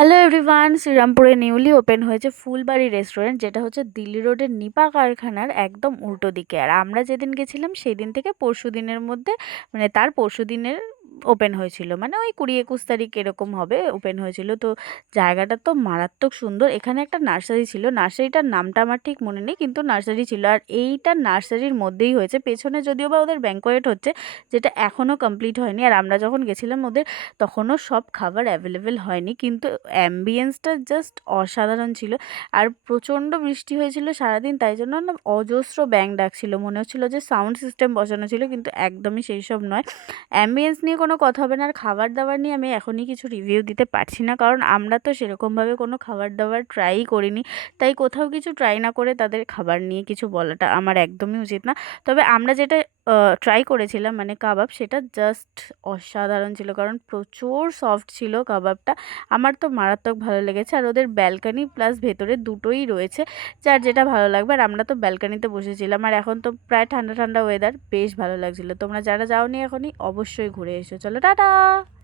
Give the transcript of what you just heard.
Hello everyone, শ্রীরামপুরে newly open হয়েছে Phulbari restaurant, যেটা হচ্ছে দিল্লি রোডের নিপা কারখানার একদম উল্টো দিকে। আর আমরা যেদিন গেছিলাম সেই দিন থেকে পরশু দিনের মধ্যে, মানে তার পরশু দিনের ওপেন হয়েছিল, মানে ওই 20-21 তারিখ এরকম হবে ওপেন হয়েছিল। তো জায়গাটা তো মারাত্মক সুন্দর। এখানে একটা নার্সারি ছিল, নার্সারিটার নামটা আমার ঠিক মনে নেই, কিন্তু নার্সারি ছিল। আর এইটা নার্সারির মধ্যেই হয়েছে, পেছনে যদিও বা ওদের ব্যাঙ্কোয়েট হচ্ছে, যেটা এখনও কমপ্লিট হয়নি। আর আমরা যখন গেছিলাম ওদের তখনও সব খাবার অ্যাভেলেবেল হয়নি, কিন্তু অ্যাম্বিয়েন্সটা জাস্ট অসাধারণ ছিল। আর প্রচণ্ড বৃষ্টি হয়েছিল সারাদিন, তাই জন্য না অজস্র ব্যাঙ ডাকছিল, মনে হচ্ছিল যে সাউন্ড সিস্টেম বসানো ছিল, কিন্তু একদমই সেই সব নয়। অ্যাম্বিয়েন্স নিয়ে কোনো কথা হবে না। আর খাবার দাবার নিয়ে আমি এখনই কিছু রিভিউ দিতে পারছি না, কারণ আমরা তো সেরকমভাবে কোনো খাবার দাবার ট্রাই করিনি। তাই কোথাও কিছু ট্রাই না করে তাদের খাবার নিয়ে কিছু বলাটা আমার একদমই উচিত না। তবে আমরা যেটা ট্রাই করেছিলাম, মানে কাবাব, সেটা জাস্ট অসাধারণ ছিল, কারণ প্রচুর সফট ছিল কাবাবটা। আমার তো মারাত্মক ভালো লেগেছে। আর ওদের ব্যালকানি প্লাস ভেতরে দুটোই রয়েছে, যার যেটা ভালো লাগবে। আর আমরা তো ব্যালকানিতে বসেছিলাম, আর এখন তো প্রায় ঠান্ডা ঠান্ডা ওয়েদার, বেশ ভালো লাগছিল। তোমরা যারা যাওনি এখনই অবশ্যই ঘুরে এসো। চলো টাটা।